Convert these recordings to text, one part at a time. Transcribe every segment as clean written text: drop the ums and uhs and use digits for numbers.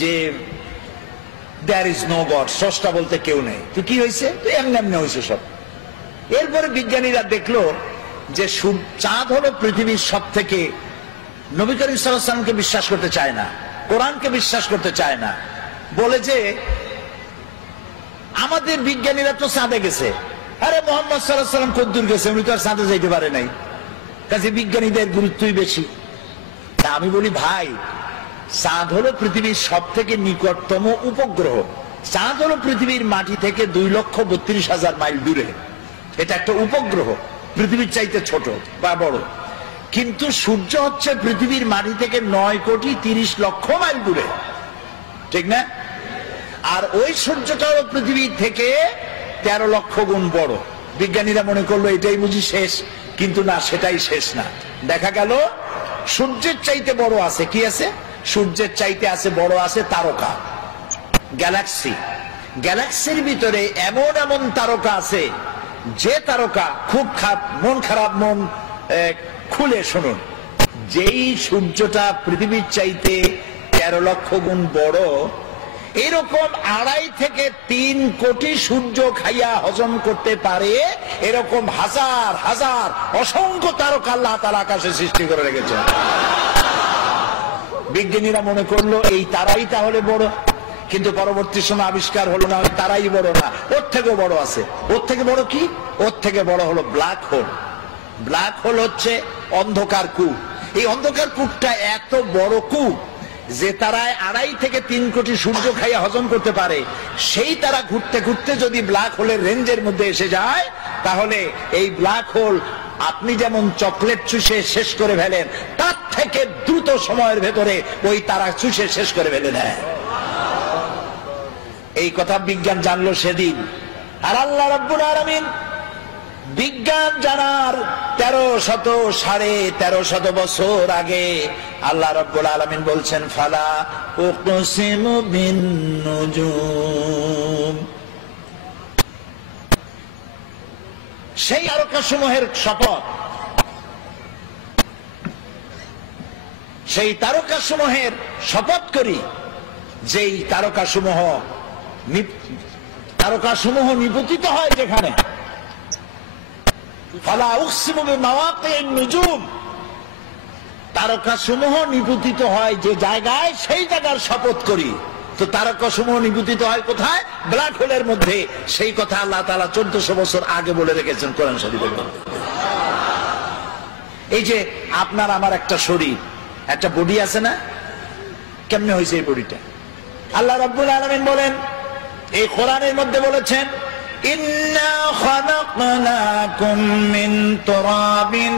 যে there is no god, স্রষ্টা বলতে কেউ নেই। তো কি হয়েছে? তো এমনি এমনি হয়েছে সব। এরপরে বিজ্ঞানীরা দেখলো যে চাঁদ হলো পৃথিবীর সব থেকে, নবী করিম সাল্লাল্লাহু আলাইহি ওয়াসাল্লামকে বিশ্বাস করতে চায় না, কোরআনকে বিশ্বাস করতে চায় না, বলে যে আমাদের বিজ্ঞানীরা তো চাঁদে গেছে। আরে মুহাম্মদ সাল্লাল্লাহু আলাইহি ওয়াসাল্লাম কদ্দুর গেছে, উনি তো আর চাঁদে যাইতে পারে নাই, কাজে বিজ্ঞানীদের গুরুত্বই বেশি। তা আমি বলি ভাই, চাঁদ হলো পৃথিবীর সব থেকে নিকটতম উপগ্রহ। চাঁদ হলো পৃথিবীর মাটি থেকে 2,32,000 মাইল দূরে। এটা একটা উপগ্রহ, পৃথিবীর চাইতে ছোট বা বড়। কিন্তু সূর্য হচ্ছে পৃথিবীর মাটি থেকে 9,30,00,000 মাইল দূরে, ঠিক না? আর ওই সূর্যটা হলো পৃথিবীর থেকে 13 লক্ষ গুণ বড়। বিজ্ঞানীরা মনে করলো এটাই বুঝি শেষ, কিন্তু না, সেটাই শেষ না। দেখা গেল সূর্যের চাইতে বড় আছে, কি আছে? সূর্যের চাইতে আছে বড় আছে তারকা, গ্যালাক্সি। গ্যালাক্সির ভিতরে এমন এমন তারকা আছে, যে তারকা খুব মন খারাপ, মন খুলে শুনুন, যেই সূর্যটা পৃথিবীর চাইতে 13 লক্ষ গুণ বড়, এরকম 2.5 থেকে 3 কোটি সূর্য খাইয়া হজম করতে পারে এরকম হাজার হাজার অসংখ্য তারকা আল্লাহ তাআলা আকাশে সৃষ্টি করে রেখেছে। বিজ্ঞানীরা মনে করলো এই তারাই তাহলে বড়, কিন্তু পরবর্তী সময় আবিষ্কার হলো না, ওই তারাই বড় না, ওর থেকেও বড় আছে। ওর থেকে বড় কি? ওর থেকে বড় হলো ব্ল্যাক হোল। ব্ল্যাক হোল হচ্ছে অন্ধকার কূপ। এই অন্ধকার কূপটা এত বড় কূপ যে তারায় 2.5 থেকে 3 কোটি সূর্য খাইয়া হজম করতে পারে। সেই তারা ঘুরতে ঘুরতে যদি ব্ল্যাক হোলের রেঞ্জের মধ্যে এসে যায়, তাহলে এই ব্ল্যাক হোল আপনি যেমন চকলেট চুষে শেষ করে ফেলেন, তার থেকে দ্রুত সময়ের ভেতরে ওই তারা চুষে শেষ করে ফেলে নেয়। এই কথা বিজ্ঞান জানলো সেদিন। আর আল্লাহ রাব্বুল আলামিন বিজ্ঞান জানার 1300 বছর আগে আল্লাহ রাব্বুল আলামিন বলছেন, ফালা উকসিমু বিন নুজুম, সেই তারকাসমূহের শপথ, সেই তারকাসমূহের শপথ করি, যেই তারকাসমূহ নিপতিত হয় যেখানে। ফালা উকসিমু বিমাওয়াকিন নুজুম, তারকাসমূহ নিপতিত হয় যে জায়গায়, সেই জায়গার শপথ করি। তো তারকাসমূহ নিপতিত হয় কোথায়? ব্ল্যাক হোলের মধ্যে। সেই কথা আল্লাহ তাআলা 1400 বছর আগে বলে রেখেছেন কোরআন শরীফে। এই যে আপনার আমার একটা শরীর, একটা বডি আছে না? কেমনে হয়েছে এই বডিটা? আল্লাহ রাব্বুল আলামিন বলেন, এই কোরআনের মধ্যে বলেছেন, ইন্না খালাকনাকুম মিন তুরাবিন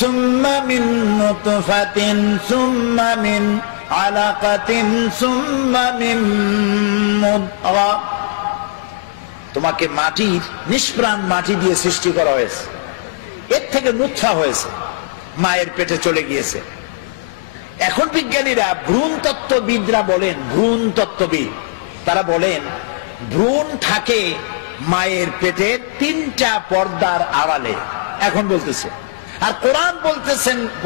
সুম্মা মিন নুতফাতিন সুম্মা মিন আলাকাতিন সুম্মা মিন মুদগা। তোমাকে মাটির, নিষ্প্রাণ মাটি দিয়ে সৃষ্টি করা হয়েছে, এর থেকে নুতফা হয়েছে, মায়ের পেটে চলে গিয়েছে। এখন বিজ্ঞানীরা, ভ্রূণতত্ত্ববিদরা বলেন, ভ্রূণতত্ত্ববিদ তারা বলেন ভ্রূণ থাকে মায়ের পেটে 3টা পর্দার আড়ালে। এখন বলতেছে, আর কোরআন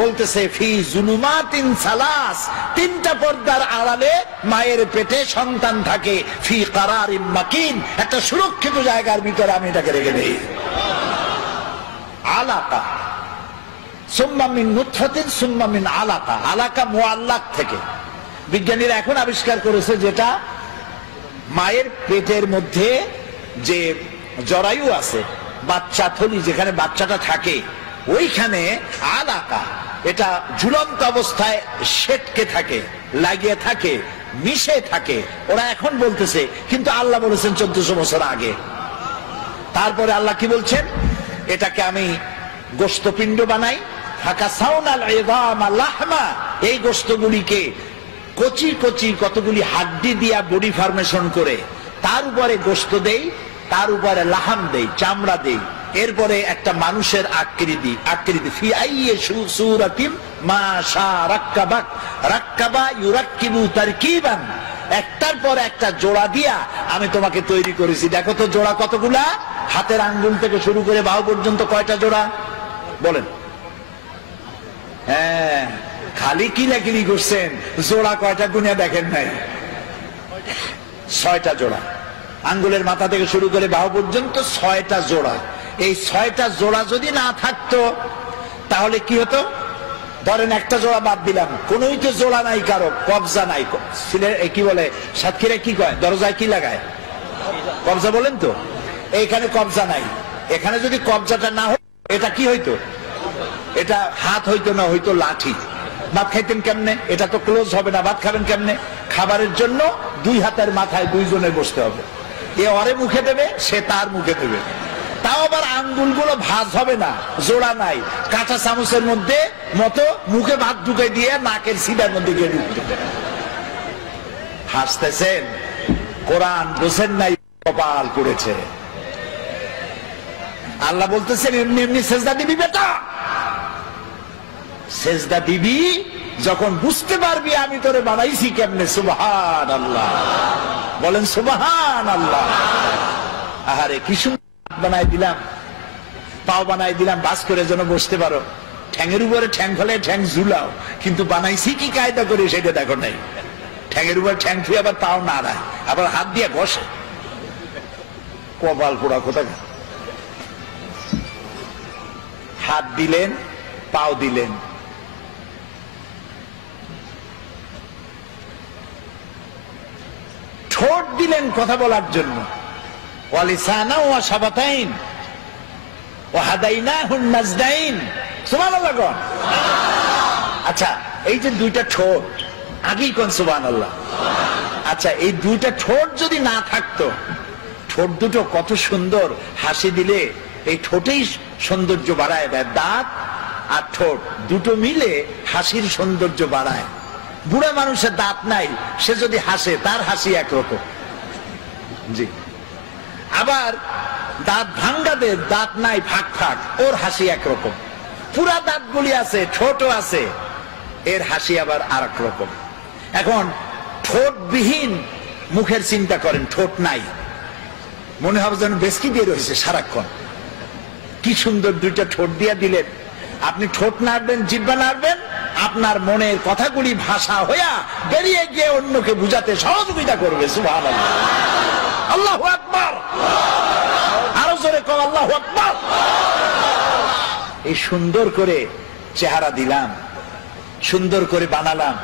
বলতেছে ফি জুলুমাতিন সালাস, 3টা পর্দার আড়ালে মায়ের পেটে সন্তান থাকে, ফি কারারিম মাকিন, একটা সুরক্ষিত জায়গার ভিতরে আমি এটাকে রেখে দেই। আলাকা সুম্মা মিন নুতফাতিন সুম্মা মিন আলাকা, আলাকা মুআল্লাক থেকে। বিজ্ঞানীরা এখন আবিষ্কার করেছে যেটা মায়ের পেটের মধ্যে যে জরায়ু আছে, বাচ্চা থলি যেখানে বাচ্চাটা থাকে, ওইখানে আলাকা, এটা ঝুলন্ত অবস্থায় সেটকে থাকে, লাগিয়ে থাকে, মিশে থাকে। ওরা এখন বলতেছে, কিন্তু আল্লাহ বলেছেন 1400 বছর আগে। তারপরে আল্লাহ কি বলছেন? এটাকে আমি গোশতপিণ্ড বানাই, ফাকাসাউনাল ইযামা লাহমা, এই গোশতগুলিকে কচি কচি কতগুলি হাড্ডি দিয়া বডি ফরমেশন করে তার উপরে গোশত দেই, তার উপরে লাহাম দেই, চামড়া দেই, এরপরে একটা মানুষের আকৃতি ফি আইয়ি সূরাতিন মা শা রাক্কাবাক, রাক্কাবা ইউরাক্কিবু তারকিবান, একটার পর একটা জোড়া দিয়া আমি তোমাকে তৈরি করেছি। দেখো তো জোড়া কতগুলা? হাতের আঙ্গুল থেকে শুরু করে বাহু পর্যন্ত কয়টা জোড়া বলেন? হ্যাঁ, খালি কিলাকিলি করছেন, জোড়া কয়টা গুনিয়া দেখেন নাই। 6টা জোড়া, আঙ্গুলের মাথা থেকে শুরু করে বাহু পর্যন্ত 6টা জোড়া। এই 6টা জোড়া যদি না থাকতো তাহলে কি হতো? ধরেন একটা জোড়া বাদ দিলাম, কোনোই তো জোড়া নাই, কারো কবজা নাই। কি বলে সাতক্ষীরা কি কয়, দরজায় কি লাগায়? কবজা বলেন তো। এইখানে কবজা নাই। এখানে যদি কবজাটা না হতো এটা কি হইতো? এটা হাত হইতো না, হইতো লাঠি। ভাত খাইতেন কেমনে? এটা তো ক্লোজ হবে না, ভাত খাবেন কেমনে? খাবারের জন্য 2 হাতের মাথায় 2 জনে বসতে হবে। এ ওরে মুখে দেবে, সে তার মুখে দেবে। তাও আবার আঙ্গুলগুলো ভাঁজ হবে না, জোড়া নাই। কাঁচা চামচের মধ্যে মতো মুখে ভাত ঢুকে দিয়ে নাকের সিধার মধ্যে গিয়ে ঢুকতে। হাসতেছেন? কোরআন বোঝেন নাই, কপাল করেছে। আল্লাহ বলতেছেন এমনি এমনি সেজদা দিবি বেটা। সেজদা দিবি যখন বুঝতে পারবি আমি তোরে বানাইছি কেমনে। সুবহানাল্লাহ, বলেন সুবহানাল্লাহ। আহারে কি সুন্দর বানাই দিলাম, পাও বানাই দিলাম বাস করে যেন বসতে পারো। ঠ্যাঙের উপরে ঠ্যাং ফেলে ঠ্যাং ঝুলাও, কিন্তু বানাইছি কি কায়দা করে সেটা দেখো নাই। ঠ্যাঙের উপরে ঠ্যাং ছুঁয়ে আবার পাও নাড়ায়, আবার হাত দিয়ে ঘষে। কপাল পোড়া কোথাকার। হাত দিলেন, পাও দিলেন, ঠোঁট দিলেন কথা বলার জন্য। ওয়ালিসানা ওয়া শাফাতাইন ওয়া হাদাইনাহুন নাজদাইন। সুবহানাল্লাহ কোন। আচ্ছা, এই যে 2টা ঠোঁট, আগেই কোন সুবহানাল্লাহ। আচ্ছা, এই 2টা ঠোঁট যদি না থাকতো, ঠোঁট দুটো কত সুন্দর, হাসি দিলে এই ঠোঁটেই সৌন্দর্য বাড়ায় দেয়। দাঁত আর ঠোঁট দুটো মিলে হাসির সৌন্দর্য বাড়ায়। বুড়া মানুষের দাঁত নাই, সে যদি হাসে তার হাসি একরকম। জি। আবার দাঁত ভাঙ্গাদের দাঁত নাই, ফাঁক ফাঁক, ওর হাসি একরকম। পুরা দাঁতগুলি আছে, ঠোঁটও আছে, এর হাসি আবার আর এক রকম। এখন ঠোঁটবিহীন মুখের চিন্তা করেন, ঠোঁট নাই, মনে হবে যেন বেশকি দিয়ে রয়েছে সারাক্ষণ। কি সুন্দর 2টা ঠোঁট দিয়ে দিলেন। আপনি ঠোঁট নাড়বেন, জিহ্বা নাড়বেন, আপনার মনের কথাগুলি ভাষা হইয়া বেরিয়ে গিয়ে অন্যকে বুঝাতে সহযোগিতা করবে। সুবহানাল্লাহ, আল্লাহু আকবার। আরো জোরে কও আল্লাহু আকবার। এই সুন্দর করে চেহারা দিলাম, সুন্দর করে বানালাম।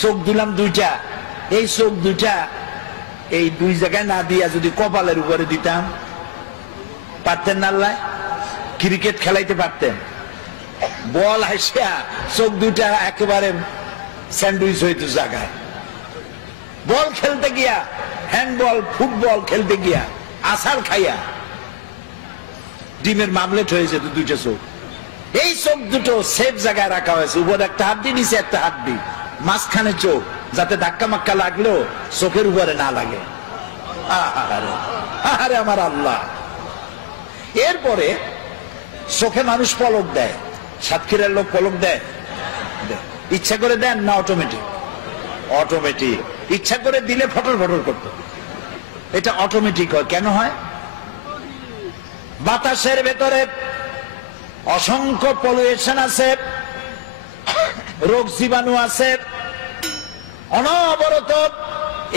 চোখ দিলাম 2টা। এই চোখ 2টা এই 2 জায়গায় না দিয়া যদি কপালের উপরে দিতাম, পারতেন না? আল্লাহ ক্রিকেট খেলাইতে পারতেন। বল হাসিয়া চোখ 2টা একেবারে স্যান্ডউইচ হইতো জায়গায়। বল খেলতে গিয়া, হ্যান্ডবল ফুটবল খেলতে গিয়া আছাড় খাইয়া ডিমের মামলেট হয়ে যেত 2টা চোখ। এই চোখ দুটো সেফ জায়গায় রাখা হয়েছে, উপর একটা হাড্ডি, নিচে একটা হাড্ডি, মাঝখানে চোখ, যাতে ধাক্কা মাক্কা লাগলেও চোখের উপরে না লাগে। আহারে আহারে আমার আল্লাহ। এরপরে চোখে মানুষ পলক দেয়, সাতক্ষীরার লোক পলক দেয়? ইচ্ছা করে দেন না অটোমেটিক? অটোমেটিক। ইচ্ছা করে দিলে ফটর ফটর করতো, এটা অটোমেটিক হয়। কেন হয়? বাতাসের ভেতরে অসংখ্য পলিউশন আছে, রোগ জীবাণু আছে, অনবরত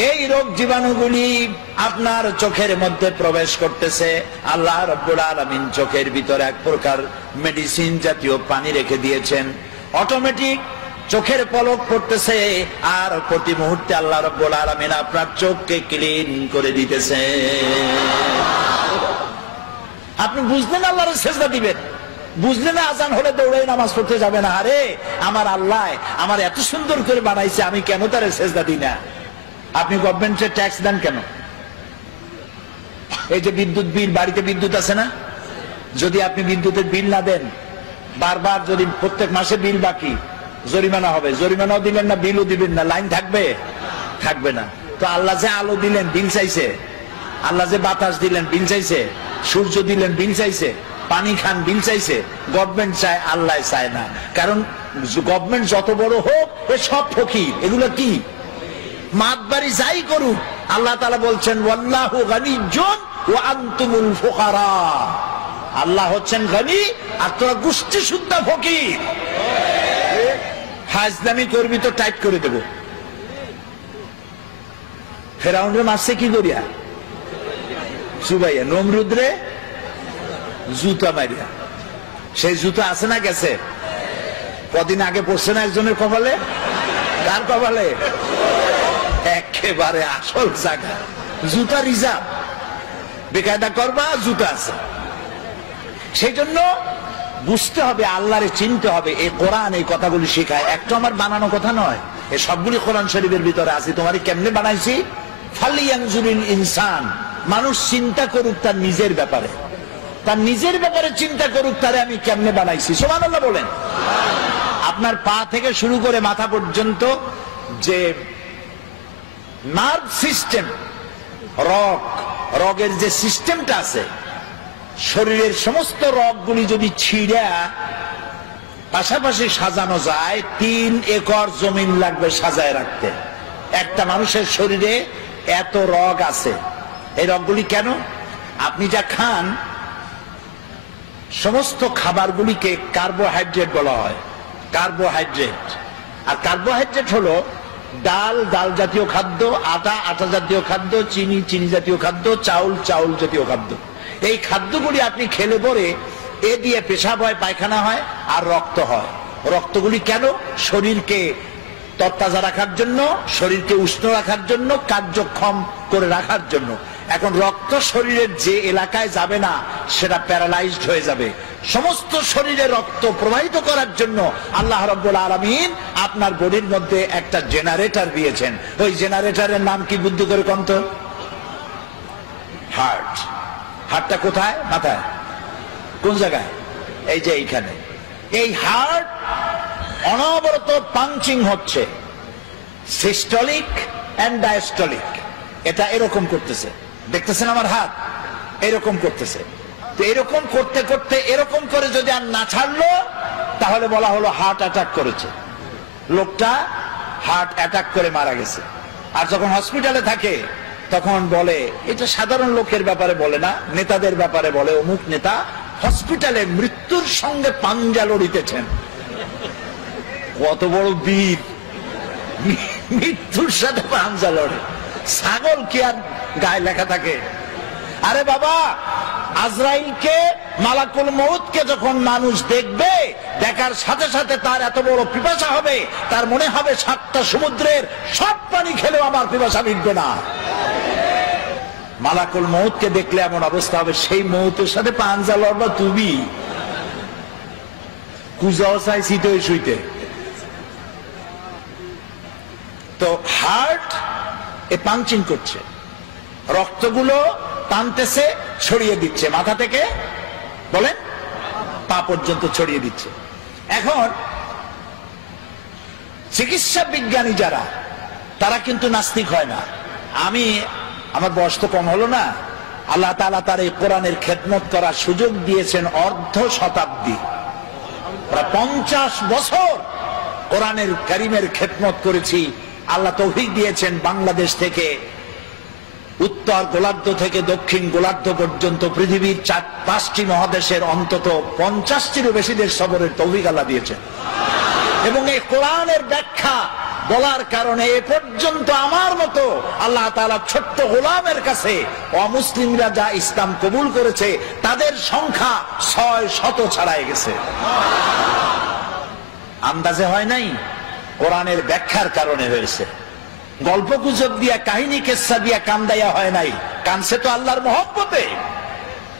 এই রোগ জীবাণুগুলি আপনার চোখের মধ্যে প্রবেশ করতেছে। আল্লাহ রাব্বুল আলামিন চোখের ভিতরে এক প্রকার মেডিসিন জাতীয় পানি রেখে দিয়েছেন, অটোমেটিক চোখের পলক পড়তেছে, আর প্রতি মুহূর্তে আল্লাহ রাব্বুল আলামিন আপনার চোখকে ক্লিন করে দিতেছে। আপনি বুঝলেন আল্লাহর সেজদা দিবেন, বুঝলে না আজান হলে দৌড়ে নামাজ পড়তে যাবে না। আরে আমার আল্লাহ আমার এত সুন্দর করে বানাইছে, আমি কেন তার সেজদা দিই না? আপনি গভর্নমেন্টের ট্যাক্স দেন কেন? এই যে বিদ্যুৎ বিল, বাড়িতে বিদ্যুৎ আছে না, যদি আপনি বিদ্যুতের বিল না দেন, বারবার যদি প্রত্যেক মাসে বিল বাকি, জরিমানা হবে। জরিমানাও দিলেন না, বিলও দিবেন না, লাইন থাকবে? থাকবে না। তো আল্লাহ যে আলো দিলেন বিল চাইছে, আল্লাহ যে বাতাস দিলেন বিল চাইছে, সূর্য দিলেন বিল চাইছে, পানি খান বিল চাইছে। গভর্নমেন্ট চায়, আল্লাহ চায় না। কারণ গভর্নমেন্ট যত বড় হোক, এ সব ফকির। এগুলো কি মাতবাড়ি যাই করুক, আল্লাহ তাআলা বলছেন ওয়াল্লাহু গানিয়্যুন ওয়া আনতুমুল ফুকারা। আল্লাহ হচ্ছেন গনি, আর তোরা গোষ্ঠী শুদ্ধ ফকির। হাজদামি করবি তো টাইট করে দেব। ফেরাউনরে মারছে কি করিয়া? চুবাইয়া। নমরুদরে জুতা মারিয়া। সেই জুতা আছে না গেছে? কদিন আগে পড়ছে না একজনের কপালে? কার কপালে? একেবারে আসল জায়গা। জুতা রিজার্ভ, বেকায়দা করবা, জুতা আছে। সেই জন্য বুঝতে হবে, আল্লাহরে চিনতে হবে। এই কোরআন এই কথাগুলি শেখায়, একটা আমার বানানো কথা নয়, এই সবগুলি কোরআন শরীফের ভিতরে আছে। তোমারই কেমনে বানাইছি? ফালিয়ানজুরিল ইনসান, মানুষ চিন্তা করুক তার নিজের ব্যাপারে, তার নিজের ব্যাপারে চিন্তা করুক, তারে আমি কেমনে বানাইছি। সুবহানাল্লাহ বলেন। আপনার পা থেকে শুরু করে মাথা পর্যন্ত যে নার্ভ সিস্টেম, রগের যে সিস্টেমটা আছে, শরীরের সমস্ত রগগুলি যদি ছিঁড়া পাশাপাশি সাজানো যায়, 3 একর জমিন লাগবে সাজায় রাখতে। একটা মানুষের শরীরে এত রগ আছে। এই রগগুলি কেন? আপনি যা খান সমস্ত খাবারগুলিকে কার্বোহাইড্রেট বলা হয়। কার্বোহাইড্রেট, আর কার্বোহাইড্রেট হলো ডাল, ডাল জাতীয় খাদ্য, আটা, আটা জাতীয় খাদ্য, চিনি, চিনি জাতীয় খাদ্য, চাউল, চাউল জাতীয় খাদ্য। এই খাদ্যগুলি আপনি খেলে পরে এ দিয়ে পেশাব হয়, পায়খানা হয়, আর রক্ত হয়। রক্তগুলি কেন? শরীরকে তরতাজা রাখার জন্য, শরীরকে উষ্ণ রাখার জন্য, কার্যক্ষম করে রাখার জন্য। এখন রক্ত শরীরের যে এলাকায় যাবে না সেটা প্যারালাইজড হয়ে যাবে। সমস্ত শরীরে রক্ত প্রবাহিত করার জন্য আল্লাহ রাব্বুল আলামিন আপনার বডির মধ্যে একটা জেনারেটর দিয়েছেন। ওই জেনারেটরের নাম কি বুদ্ধি করে কোন তো? হার্ট। হার্টটা কোথায়? মাথায়। কোন জায়গায়? এই যে এইখানে। এই হার্ট অনবরত পাঞ্চিং হচ্ছে, সিস্টোলিক এন্ড ডায়াস্টোলিক। এটা এরকম করতেছে, দেখতেছেন আমার হাত এরকম করতেছে। তো এরকম করতে করতে এরকম করে যদি আর না ছাড়লো তাহলে বলা হলো হার্ট অ্যাটাক করেছে, লোকটা হার্ট অ্যাটাক করে মারা গেছে। আর যখন হসপিটালে থাকে তখন বলে, এটা সাধারণ লোকের ব্যাপারে বলে না, নেতাদের ব্যাপারে বলে, অমুক নেতা হসপিটালে মৃত্যুর সঙ্গে পাঞ্জা লড়িতেছেন। কত বড় বীর, মৃত্যুর সাথে পাঞ্জা লড়ে। ছাগল কি আর গায়ে লেখা থাকে? আরে বাবা, আজরাইলকে, মালাকুল মউতকে যখন মানুষ দেখবে, দেখার সাথে সাথে তার এত বড় পিপাসা হবে, তার মনে হবে 7টা সমুদ্রের সব পানি খেলেও আমার পিপাসা মিটবে না। মালাকুল মউতকে দেখলে এমন অবস্থা হবে, সেই মউতের সাথে পাঞ্জা লড়বা তুমি। কুজাও চাই শীতে শুইতে। তো হার্ট এ পাঞ্চিং করছে, রক্তগুলো টানতেছে, ছড়িয়ে দিচ্ছে, মাথা থেকে বলেন পা পর্যন্ত ছড়িয়ে দিচ্ছে। এখন চিকিৎসা বিজ্ঞানী যারা, তারা কিন্তু নাস্তিক হয় না। আমার বয়স তো কম হলো না, আল্লাহ তাআলা তার এই কোরআনের খেদমত করার সুযোগ দিয়েছেন অর্ধ শতাব্দী, প্রায় 50 বছর কোরআনের কারীমের খেদমত করেছি। আল্লাহ তৌফিক দিয়েছেন বাংলাদেশ থেকে উত্তর গোলার্ধ থেকে দক্ষিণ গোলার্ধ পর্যন্ত পৃথিবীর 4-5টি মহাদেশের অন্তত 50টিরও বেশি দেশ সফরের তৌফিক আল্লাহ দিয়েছেন। এবং এই কোরআনের ব্যাখ্যা বলার কারণে এ পর্যন্ত আমার মতো আল্লাহ তাআলা ছোট্ট গোলামের কাছে অমুসলিমরা যা ইসলাম কবুল করেছে তাদের সংখ্যা 600 ছাড়াই গেছে। আন্দাজে হয় নাই, কোরআনের ব্যাখ্যার কারণে হয়েছে। গল্প গুজব দিয়া, কাহিনী কেচ্ছা দিয়া কান্দাইয়া হয় নাই। কানছে তো আল্লাহর মহব্বতে,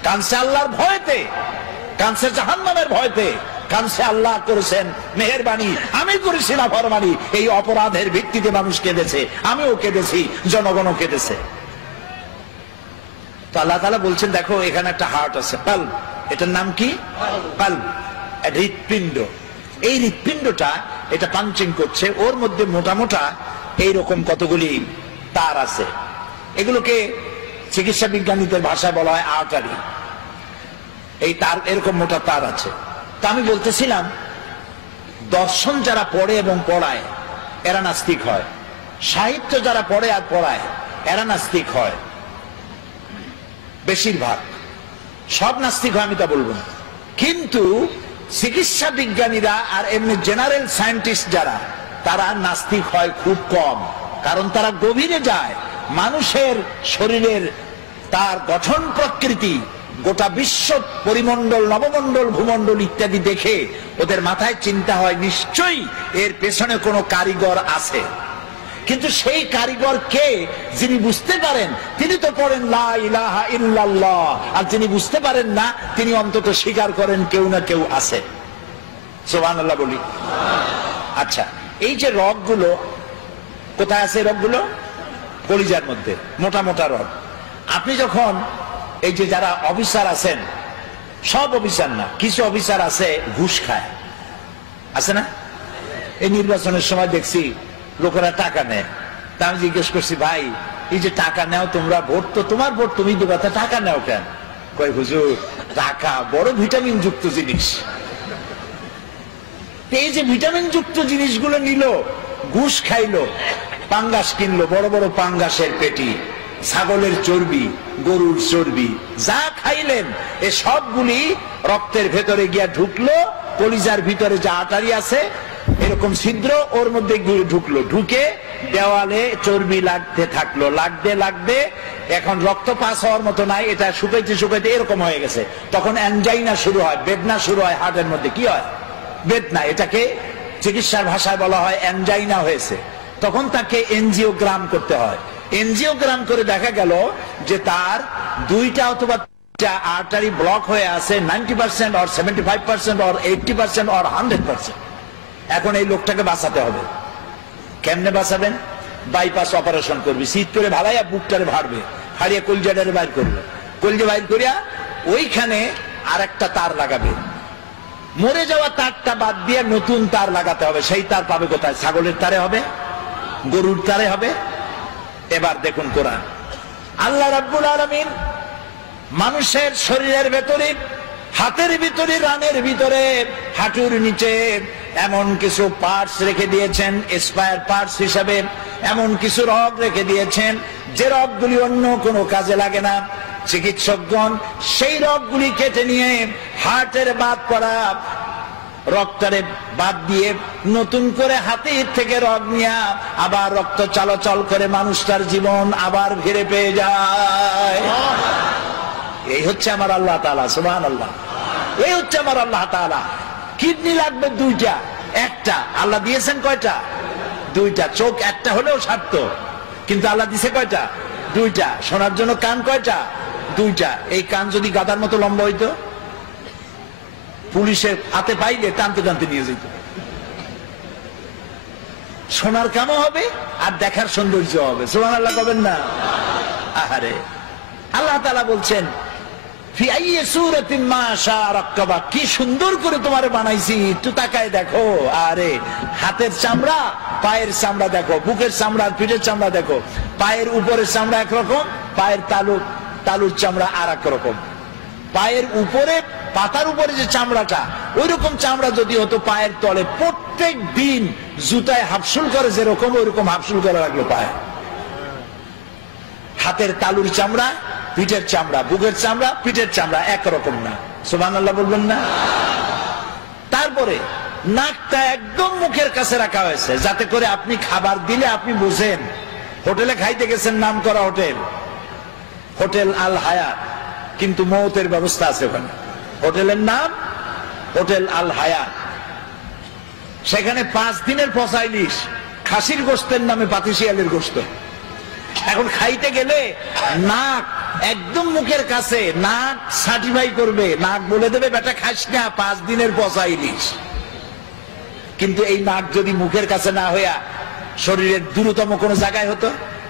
কানছে আল্লাহর ভয়তে, কানছে জাহান্নামের ভয়তে, কানছে আল্লাহ করেছেন মেহেরবানি, আমি করেছি না ফরমানি। এই অপরাধের ভিত্তিতে মানুষ কেঁদেছে, আমিও কেঁদেছি, জনগণও কেঁদেছে। তো আল্লাহ তাআলা বলছেন, দেখো এখানে একটা হার্ট আছে, কাল্ব। এটার নাম কি? কাল্ব, হৃৎপিণ্ড। এই হৃৎপিণ্ডটা এটা পাঞ্চিং করছে, ওর মধ্যে মোটা মোটা এইরকম কতগুলি তার আছে। এগুলোকে চিকিৎসা বিজ্ঞানীদের ভাষায় বলা হয় আর্টারি। এই তার এরকম মোটা তার আছে। তা আমি বলতেছিলাম, দর্শন যারা পড়ে এবং পড়ায় এরা নাস্তিক হয়, সাহিত্য যারা পড়ে আর পড়ায় এরা নাস্তিক হয়। বেশিরভাগ, সব নাস্তিক হয় আমি তা বলবো না, কিন্তু চিকিৎসা বিজ্ঞানীরা আর এমনি জেনারেল সায়েন্টিস্ট যারা, তারা নাস্তিক হয় খুব কম। কারণ তারা গভীরে যায়, মানুষের শরীরের তার গঠন প্রকৃতি, গোটা বিশ্ব পরিমণ্ডল, নবমণ্ডল, ভূমণ্ডল ইত্যাদি দেখে ওদের মাথায় চিন্তা হয় নিশ্চয়ই এর পেছনে কোনো কারিগর আছে। কিন্তু সেই কারিগর কে? যিনি বুঝতে পারেন তিনি তো পড়েন লা ইলাহা ইল্লাল্লাহ, আর যিনি বুঝতে পারেন না তিনি অন্তত স্বীকার করেন কেউ না কেউ আছে। সুবহানাল্লাহ বলি। আচ্ছা, এই যে রগগুলো কোথায় আছে? রগগুলো কলিজার মধ্যে, মোটা মোটা রগ। আপনি যখন এই যে যারা অফিসার আছেন, সব অফিসার না, কিছু অফিসার আছে ঘুষ খায়, আছে না? এই নির্বাচনের সময় দেখছি লোকেরা টাকা নেয়। তা আমি জিজ্ঞেস করছি, ভাই এই যে টাকা নেও তোমরা, ভোট তো তোমার, ভোট তুমি দেবে, তা টাকা নেও কেন? কয় হুজুর টাকা বড় ভিটামিন যুক্ত জিনিস। এই যে ভিটামিন যুক্ত জিনিসগুলো নিল, ঘুষ খাইলো, পাঙ্গাস কিনলো, বড় বড় পাঙ্গাসের পেটি, ছাগলের চর্বি, গরুর চর্বি, যা খাইলেন এ সবগুলি রক্তের ভেতরে গিয়া ঢুকলো। কলিজার ভিতরে যা আটারি আছে এরকম ছিদ্র, ওর মধ্যে গিয়ে ঢুকলো, ঢুকে দেওয়ালে চর্বি লাগতে থাকলো, লাগতে লাগতে এখন রক্ত পাস হওয়ার মতো নাই, এটা শুকাইতে শুকাইতে এরকম হয়ে গেছে। তখন অ্যানজাইনা শুরু হয়, বেদনা শুরু হয় হার্টের মধ্যে। কি হয়? বেদনা। এটাকে চিকিৎসার ভাষায় বলা হয় অ্যানজাইনা হয়েছে। তখন তাকে এনজিওগ্রাম করতে হয়। এনজিওগ্রাম করে দেখা গেল যে তার দুইটা অথবা আর্টারি ব্লক হয়ে আছে 90% or 75% or 80% or 100%। এখন এই লোকটাকে বাঁচাতে হবে। কেমনে বাঁচাবেন? বাইপাস অপারেশন করবে, শীত করে ভালাইয়া বুকটারে ভাড়বে, হারিয়ে কলজাটারে বাইর করবে, কলজা বাইর করিয়া ওইখানে আর একটা তার লাগাবে। মরে যাওয়া তারটা বাদ দিয়ে নতুন তার লাগাতে হবে। সেই তার পাবে কোথায়? ছাগলের তারে হবে, গরুর তারে হবে। এবার দেখুন কোরআন, আল্লাহ রাব্বুল আলামিন মানুষের শরীরের ভেতরে, হাতের ভিতরে, রানের ভিতরে, হাঁটুর নিচে এমন কিছু পার্টস রেখে দিয়েছেন স্পায়ার পার্টস হিসাবে, এমন কিছু রগ রেখে দিয়েছেন যে রগগুলি অন্য কোনো কাজে লাগে না। চিকিৎসকগণ সেই রগগুলি কেটে নিয়ে হার্টের বাদ পড়া রক্তরে বাদ দিয়ে নতুন করে হাতের থেকে রগ নিয়ে আবার রক্ত চলাচল করে মানুষটার জীবন আবার ফিরে পেয়ে যায়। এই হচ্ছে আমার আল্লাহ তাআলা। সুবহানাল্লাহ। এই হচ্ছে আমার আল্লাহ তাআলা। কিডনি লাগবে দুইটা, একটা আল্লাহ দিয়েছেন কয়টা? দুইটা। চোখ একটা হলেও সারত, কিন্তু আল্লাহ দিছে কয়টা? দুইটা। শোনার জন্য কান কয়টা? দুইটা। এই কান যদি গাদার মতো লম্বা হইতো, পুলিশের হাতে পাইলে টানতে টানতে নিয়ে যেত। শোনার কামও হবে আর দেখার সৌন্দর্য হবে। সুবহানাল্লাহ বলেন না? আহারে, আল্লাহ তাআলা বলছেন ফি আইয়ি সূরাতিন মা শাআ রাক্কাবা, কি সুন্দর করে তোমারে বানাইছি, একটু তাকায় দেখো। আরে হাতের চামড়া, পায়ের চামড়া দেখো, বুকের চামড়া, পিঠের চামড়া দেখো। পায়ের উপরের চামড়া একরকম, পায়ের তালুর চামড়া আর এক রকম। পায়ের উপরে, পাতার উপরে যে চামড়াটা, ওই রকম চামড়া যদি হতো পায়ের তলে, প্রত্যেক দিন জুতায় হাফসুল করে যেরকম, ওইরকম হাফসুল করে রাখলো পায়ে। হাতের তালুর চামড়া, পিঠের চামড়া, বুকের চামড়া, পিঠের চামড়া একরকম না। সুবহানাল্লাহ বলবেন না? তারপরে নাকটা একদম মুখের কাছে রাখা হয়েছে, যাতে করে আপনি খাবার দিলে আপনি বুঝেন। হোটেলে খাইতে গেছেন, নাম করা হোটেল, হোটেল আল হায়াত, কিন্তু মৌতের ব্যবস্থা আছে ওখানে। হোটেলের নাম হোটেল আল হায়াত। সেখানে 5 দিনের পচা ইলিশ, খাসির গোশতের নামে পাতিশিয়ালের গোশত। এখন খাইতে গেলে নাক একদম মুখের কাছে, নাক সার্টিফাই করবে, নাক বলে দেবে বেটা খাস না, 5 দিনের পচা ইলিশ। কিন্তু এই নাক যদি মুখের কাছে না হইয়া শরীরের দূরতম কোন জায়গায় হতো,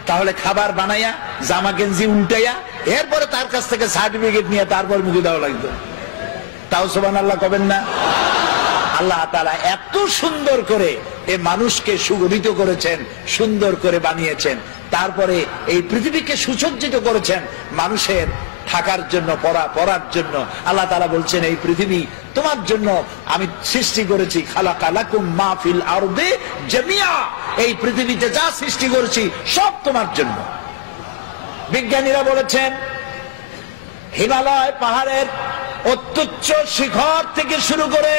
তাহলে খাবার বানাইয়া জামা গেঞ্জি উল্টাইয়া এরপরে তার কাছ থেকে সার্টিফিকেট নিয়ে তারপর মুখে দেওয়া লাগতো। তাও সুবহানাল্লাহ কবেন না? আল্লাহ তাআলা এত সুন্দর করে এ মানুষকে সুগঠিত করেছেন, সুন্দর করে বানিয়েছেন, তারপরে এই পৃথিবীকে সুসজ্জিত করেছেন মানুষের থাকার জন্য, পড়ার জন্য। আল্লাহ তাআলা বলছেন এই পৃথিবী তোমার জন্য আমি সৃষ্টি করেছি, খালাকা লাকুম মা ফিল আরদি জামিয়া, এই পৃথিবীতে যা সৃষ্টি করেছি সব তোমার জন্য। বিজ্ঞানীরা বলেছেন হিমালয় পাহাড়ের অত্যুচ্চ শিখর থেকে শুরু করে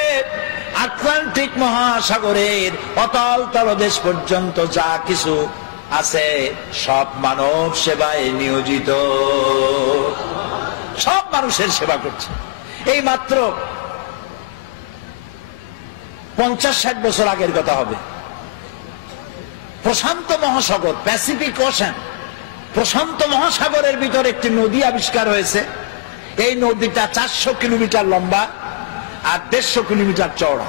আটলান্টিক মহাসাগরের অতল তলদেশ পর্যন্ত যা কিছু আছে সব মানব সেবায় নিয়োজিত, সব মানুষের সেবা করছে। এই মাত্র 50-60 বছর আগের কথা হবে। প্রশান্ত মহাসাগর, প্যাসিফিক ওশান, প্রশান্ত মহাসাগরের ভিতর একটি নদী আবিষ্কার হয়েছে। এই নদীটা 400 কিলোমিটার লম্বা আর 150 কিলোমিটার চওড়া।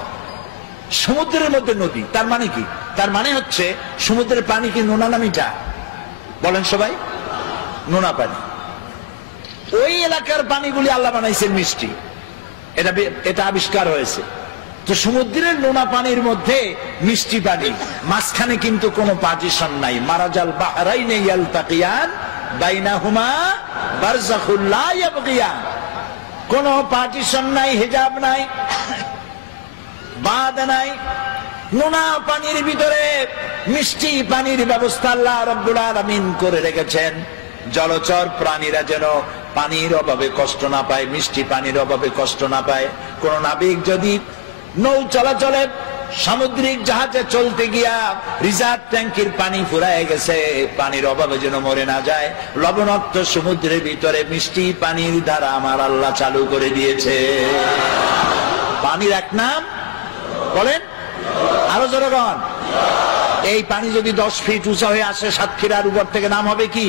সমুদ্রের মধ্যে নদী, তার মানে কি? তার মানে হচ্ছে সমুদ্রের পানি কি নোনা না মিঠা? বলেন সবাই, নোনা পানি। ওই এলাকার পানিগুলি আল্লাহ বানাইছেন মিষ্টি, এটা আবিষ্কার হয়েছে। তো সমুদ্রের নোনা পানির মধ্যে মিষ্টি পানি, মাঝখানে কিন্তু কোনো পার্টিশন নাই। মারাজাল বাহরাইনে ইয়ালতাকিয়ান বাইনাহুমা বারযাখুল লা ইয়াবগিয়ান, কোনো পার্টিশন নাই, হিজাব নাই, বাঁধ নাই। নোনা পানির ভিতরে মিষ্টি পানির ব্যবস্থা আল্লাহ রাব্বুল আলামিন করে রেখেছেন। জলচর প্রাণীরা যেন পানির অভাবে কষ্ট না পায়, মিষ্টি পানির অভাবে কষ্ট না পায়। কোন নাবিক যদি নৌ চলাচলে সামুদ্রিক জাহাজে চলতে গিয়া রিজার্ভ ট্যাঙ্কির পানি ফুরায় গেছে, পানির অভাবে যেন মরে না যায়। লবণাক্ত সমুদ্রের ভিতরে মিষ্টি পানির ধারা আমার আল্লাহ চালু করে দিয়েছে। পানির এক নাম বলেন, আরো জোরে বলেন। এই পানি যদি 10 ফিট উঁচা হয়ে আসে সাতক্ষীরার উপর থেকে, নাম হবে কি?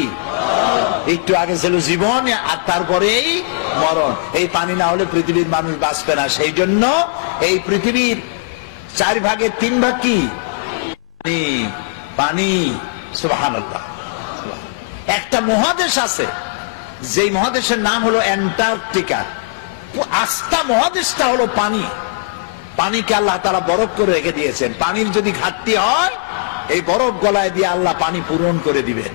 একটু আগে ছিল জীবন, আর তারপরেই মরণ। এই পানি না হলে পৃথিবীর মানুষ বাঁচবে না। সেই জন্য এই পৃথিবীর 4 ভাগের 3 ভাগ কি? পানি, পানি। সুবহানাল্লাহ। একটা মহাদেশ আছে, যেই মহাদেশের নাম হলো অ্যান্টার্কটিকা। আস্থা মহাদেশটা হলো পানি। পানিকে আল্লাহ তাআলা বরফ করে রেখে দিয়েছেন। পানির যদি ঘাটতি হয়, এই বরফ গলায় দিয়ে আল্লাহ পানি পূরণ করে দিবেন।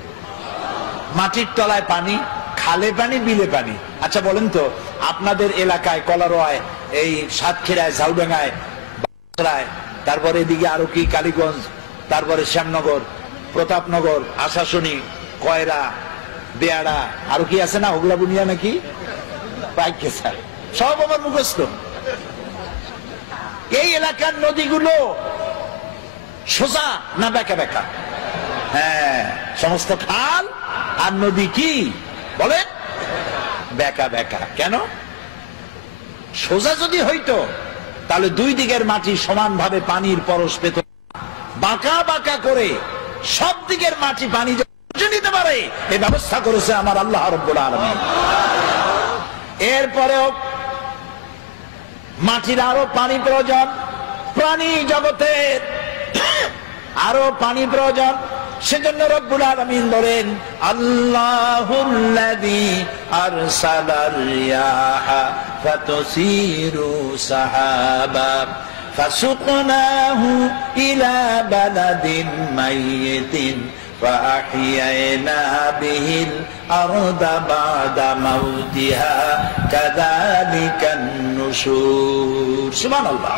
মাটির তলায় পানি, খালে পানি, বিলে পানি। আচ্ছা বলেন তো, আপনাদের এলাকায় কলারোয়ায়, এই সাতক্ষীরায়, ঝাউডাঙ্গায়, তারপরে এদিকে আরো কি কালীগঞ্জ, তারপরে শ্যামনগর, প্রতাপনগর, আশাশুনি, কয়রা, বেয়াড়া, আরো কি আছে না, ওগুলা বুনিয়া নাকি সব আমার মুখস্থ। এই এলাকার নদীগুলো সোজা না বেঁকা বেঁকা? হ্যাঁ, সমস্ত খাল আর নদী কি বলেন? বেঁকা বেঁকা। কেন? সোজা যদি হইতো তাহলে 2 দিকের মাটি সমানভাবে পানির পরশ পেত। বাঁকা বাঁকা করে সব দিকের মাটি পানি নিতে পারে, এই ব্যবস্থা করেছে আমার আল্লাহ রাব্বুল আলামিন। এরপরেও মাটির আরো পানি প্রয়োজন, প্রাণী জগতের আরো পানি প্রয়োজন। সেজন্য রব্বুল আলামিন বলেন, আল্লাহুল্লাযী আরসালার রিয়াহা ফাতুসিরু সাহাবা ফাসুকনাহু ইলা বালাদিন মাইয়িতিন فأحيينا به الأرض بعد موتها كذلك النشور سبحان الله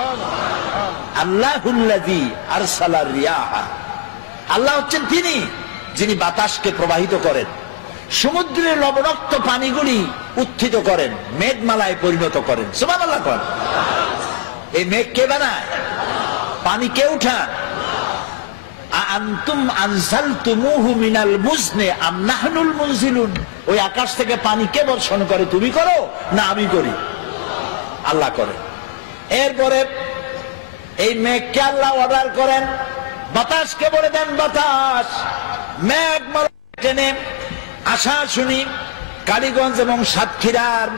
الله الذي أرسل الرياح আল্লাহ হচ্ছেন তিনি যিনি বাতাসকে প্রবাহিত করেন, সমুদ্রের লবণাক্ত পানিগুলি উত্থিত করেন, মেঘমালায় পরিণত করেন। সুবহানাল্লাহ। এই মেঘ কে বানায়? পানি কে উঠান? আনতুম আনজালতুমুহু মিনাল মুজনি আম নাহনুল মুনজিলুন। ওই আকাশ থেকে পানি কে বর্ষণ করে? তুমি করো না আমি করি? আল্লাহ করে। এরপরে এই মেঘকে আল্লাহ অর্ডার করেন, বাতাসকে বলে দেন বাতাস মেঘ টেনে আশা শুনি কালীগঞ্জ এবং সাতক্ষীরার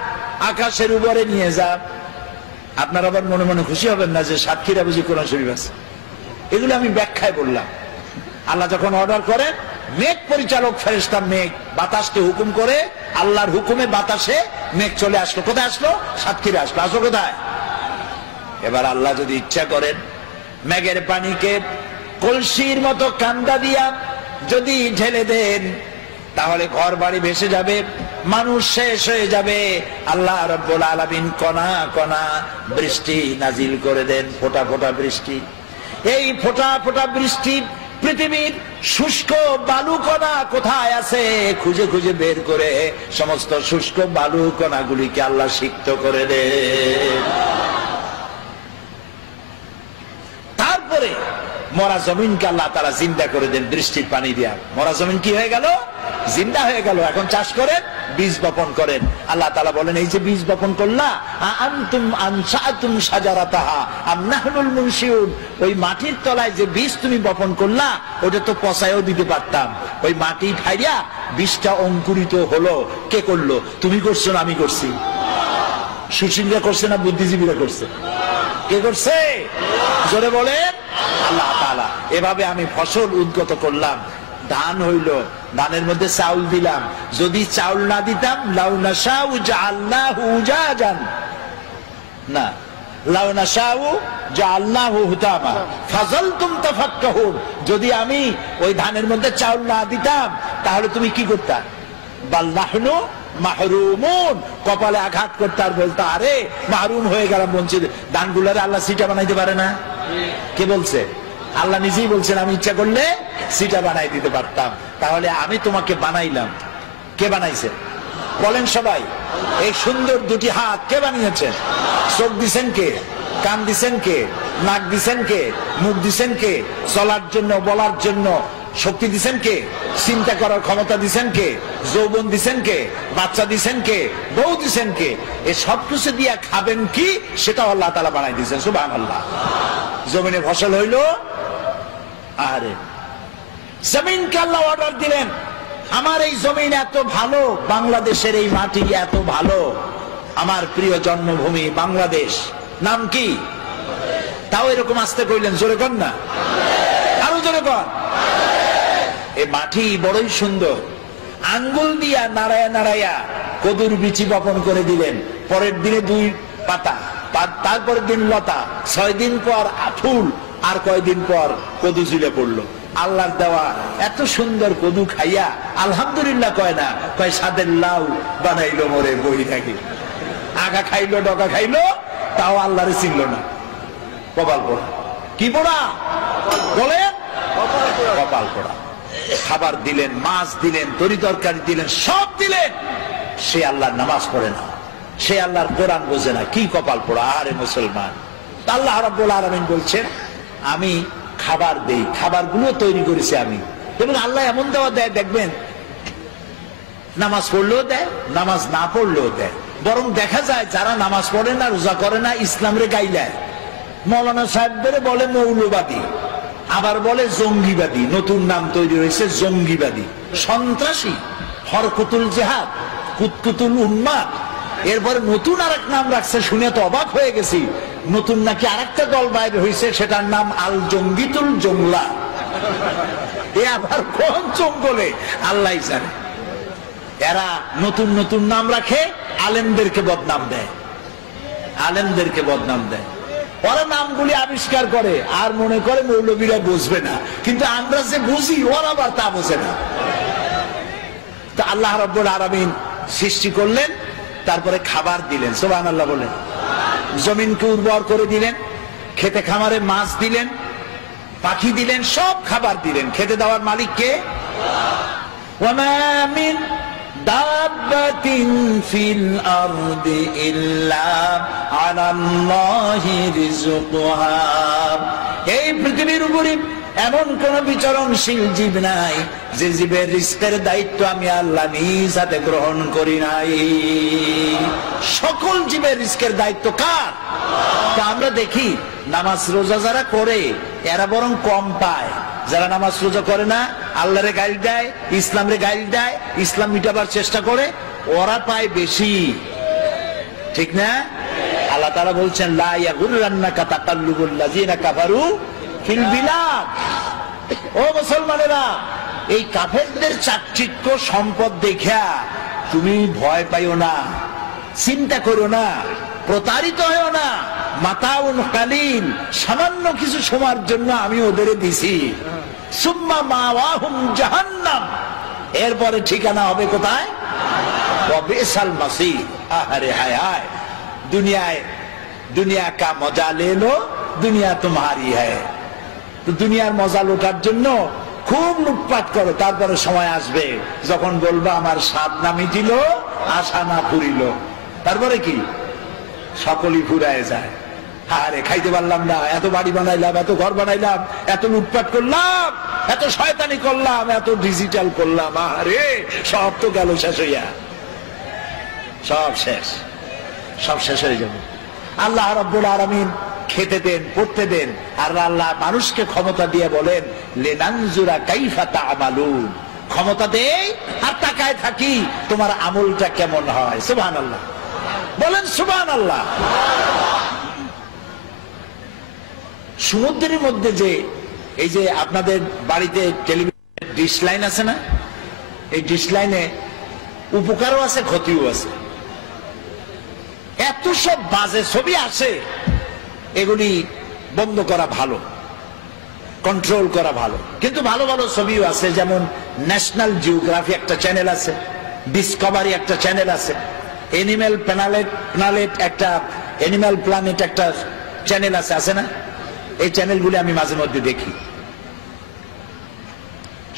আকাশের উপরে নিয়ে যা। আপনারা আবার মনে মনে খুশি হবেন না যে সাতক্ষীরা বুঝি কোরআন শরীফ আছে। এগুলো আমি ব্যাখ্যায় বললাম। আল্লাহ যখন অর্ডার করেন, মেঘ পরিচালক ফেরেশতা মেঘ বাতাসকে হুকুম করে, আল্লাহর হুকুমে বাতাসে মেঘ চলে আসলো। কোথায় আসলো? সাতক্ষীরা আসলো। আসলো কোথায়? এবার আল্লাহ যদি ইচ্ছা করেন, মেঘের পানিকে কলসির মতো কান্দা দিয়া যদি ঢেলে দেন, তাহলে ঘর বাড়ি ভেসে যাবে, মানুষ শেষ হয়ে যাবে। আল্লাহ রাব্বুল আলামিন কণা কণা বৃষ্টি নাজিল করে দেন, ফোঁটা ফোঁটা বৃষ্টি। এই ফোঁটা ফোঁটা বৃষ্টি পৃথিবীর শুষ্ক বালু কণা কোথায় আছে খুঁজে খুঁজে বের করে সমস্ত শুষ্ক বালু কণাগুলিকে আল্লাহ সিক্ত করে দেন। তারপরে মরা জমিনকে আল্লাহ তাআলা জিন্দা করে দেন বৃষ্টির পানি দিয়া। মরা জমিন কি হয়ে গেল? জিন্দা হয়ে গেল। এখন চাষ করেন, বীজ বপন করেন। আল্লাহ তাআলা বলেন, এই যে বীজ বপন করলা, আনতুম আনশাতুম শাজারাতাহা আম নাহনুল মুনশিউন, ওই মাটির তলায় যে বীজ তুমি বপন করলা ওটা তো পচায়ও দিতে পারতাম। ওই মাটি ফাইরা বীজটা অঙ্কুরিত হলো কে করলো? তুমি করছো না আমি করছি? সুশীলরা করছে না বুদ্ধিজীবীরা করছে? কে করছে? জোরে বলেন আল্লাহ তাআলা। এভাবে আমি ফসল উদ্গত করলাম, ধান হইল, ধানের মধ্যে চাউল দিলাম। যদি চাউল না দিতাম, লাউ নাশাউ জাআলনাহু উজাজান, না লাউ নাশাউ জাআলনাহু হুতামা ফাযালতুম তাফাক্কাহুন, যদি আমি ওই ধানের মধ্যে চাউল না দিতাম তাহলে তুমি কি করতা? বাল নাহনু মাহরুমুন, কপালে আঘাত করতে আর বলতো আরে মাহরুম হয়ে গেলাম, বঞ্চিত। ধানগুলোরে আল্লাহ সিটা বানাইতে পারে না? কে বলছে? আল্লাহ নিজেই বলছেন আমি ইচ্ছা করলে সিটা বানাই দিতে পারতাম। তাহলে আমি তোমাকে বানাইলাম, কে বানাইছে? বলেন সবাই। এই সুন্দর দুটি হাত কে বানিয়েছেন? চোখ দিছেন কে? কান দিছেন কে? নাক দিছেন কে? মুখ দিছেন কে? চলার জন্য, বলার জন্য শক্তি দিছেন কে? চিন্তা করার ক্ষমতা দিছেন কে? যৌবন দিছেন কে? বাচ্চা দিছেন কে? বউ দিছেন কে? এই সবকিছু দিয়া খাবেন কি সেটা আল্লাহ তাআলা বানাই দিয়েছেন। সুবহানাল্লাহ। জমিনে ফসল হইল, আরে জমিনকে আল্লাহ অর্ডার দিলেন, আমার এই জমিন এত ভালো, বাংলাদেশের এই মাটি এত ভালো, আমার প্রিয় জন্মভূমি বাংলাদেশ, নাম কি? তাও এরকম আসতে কইলেন, জোরে কর না, আরো জোরে কর। এই মাটি বড়ই সুন্দর। আঙ্গুল দিয়া নাড়ায়া নাড়ায়া কদুর বিচি বপন করে দিলেন। পরের দিনে 2 পাতা, তারপরের দিন লতা, 6 দিন পর ফুল, আর কয়দিন পর কদু ঝুলে পড়লো। আল্লাহর দেওয়া এত সুন্দর কদু খাইয়া আলহামদুলিল্লাহ কয় না, কয় সাদের লাউ বানাইলো মোরে বই থাকি। আগা খাইলো, ডগা খাইলো, তাও আল্লাহরে চিনল না। কপাল পোড়া। কি পোড়া? বলে কপাল পোড়া। খাবার দিলেন, মাছ দিলেন, তরি তরকারি দিলেন, সব দিলেন, সে আল্লাহর নামাজ পড়ে না, সে আল্লাহর কোরআন বোঝে না। কি কপাল পোড়া! আরে মুসলমান, আল্লাহ রাব্বুল আলামিন বলছেন আমি খাবার দেই, খাবারগুলো তৈরি করেছি আমি। এবং আল্লাহ এমন দেওয়া দেয়, দেখবেন নামাজ পড়লেও দেয়, নামাজ না পড়লেও দেয়। বরং দেখা যায় যারা নামাজ পড়ে না, রোজা করে না, ইসলামরে গাইলায়। মৌলানা সাহেবদের বলে মৌলবাদী, আবার বলে জঙ্গিবাদী। নতুন নাম তৈরি হয়েছে জঙ্গিবাদী, সন্ত্রাসী, হরকতুল জেহাদ, কুতকুতুল উন্মাদ। এরপরে নতুন আরেক নাম রাখছে, শুনে তো অবাক হয়ে গেছি। নতুন নাকি আরেকটা দল বাইরে হয়েছে, সেটার নাম আল জঙ্গিতুল জংলা। এ আবার কোন জঙ্গলে আল্লাহ জানে। এরা নতুন নতুন নাম রাখে, আলেমদেরকে বদনাম দেয়, আলেমদেরকে বদনাম দেয়। ওরা নামগুলি আবিষ্কার করে আর মনে করে মৌলবীরা বুঝবে না, কিন্তু আমরা যে বুঝি ওরা আবার তা বোঝে না। তো আল্লাহ রাব্বুল আলামিন সৃষ্টি করলেন, তারপরে খাবার দিলেন। সুবহানাল্লাহ বলেন। জমিনকে উর্বর করে দিলেন, খেতে খামারে মাছ দিলেন, পাখি দিলেন, সব খাবার দিলেন। খেতে দেওয়ার মালিক কে? ওয়ামা মিন দাব্বাতিন ফিল আরদি ইল্লা আলাল্লাহি রিজকুহা। এই পৃথিবীর উপরে এমন কোন বিচরণশীল জীব নাই যে জীবের রিস্কের দায়িত্ব আমি আল্লাহ নিজ হাতে গ্রহণ করি নাই। সকল জীবের রিস্কের দায়িত্ব কার? তা আমরা দেখি নামাজ রোজা যারা করে এরা বরং কম পায়। যারা নামাজ রোজা করে না, আল্লাহরে গাইল দেয়, ইসলামরে গাইল দেয়, ইসলাম মিটাবার চেষ্টা করে, ওরা পায় বেশি। ঠিক না? আল্লাহ তাআলা বলছেন লা ইয়াগুররান্নাকা তাকাল্লুবুল লাযিনা কাফারু ফিল বিলাদ। ও মুসলমানেরা, এই কাফেরদের চাকচিক্য সম্পদ দেখা তুমি ভয় পাইও না, চিন্তা করো না, প্রতারিত হও না। মাতাউন কালিল, সামান্য কিছু সময়ের জন্য আমি ওদের দিছি। সুম্মা মাওয়াহুম জাহান্নাম, এরপরে ঠিকানা হবে কোথায়? ওয়া বিসাল মাসির। আহারে হায় হায়, দুনিয়া কা মজা লে লো, দুনিয়া তোমারি হ্যায়। তো দুনিয়ার মজা লোটার জন্য খুব লুটপাট করো, তারপরে সময় আসবে যখন বলবো আমার স্বাদ না মিটিল, আশা না ফুরিল। তারপরে কি? সকলই ফুরায় যায়। আরে খাইতে পারলাম না, এত বাড়ি বানাইলাম, এত ঘর বানাইলাম, এত লুটপাট করলাম, এত শয়তানি করলাম, এত ডিজিটাল করলাম, আরে সব তো গেল শেষ হইয়া, সব শেষ, সব শেষ হয়ে যাবে। আল্লাহ রাব্বুল আলামিন খেতে দেন, পড়তে দেন, আর আল্লাহ মানুষকে ক্ষমতা দিয়ে বলেন লিনানজুরা কাইফা তা'মালুন, ক্ষমতা দেই আর তাকায় থাকি তোমার আমলটা কেমন হয়। সুবহানাল্লাহ বলেন, সুবহানাল্লাহ। সমুদ্রের মধ্যে যে এই যে আপনাদের বাড়িতে টেলিভিশন ডিশ লাইন আছে না, এই ডিশ লাইনে উপকারও আছে, ক্ষতিও আছে। এত সব বাজে ছবি আসে, এগুলি বন্ধ করা ভালো, কন্ট্রোল করা ভালো। কিন্তু ভালো ভালো ছবিও আছে, যেমন ন্যাশনাল জিওগ্রাফি একটা চ্যানেল আছে, ডিসকভারি একটা চ্যানেল আছে, এনিম্যাল প্ল্যানেট একটা, এনিম্যাল প্ল্যানেট একটা চ্যানেল আছে, আছে না? এই চ্যানেলগুলি আমি মাঝে মধ্যে দেখি।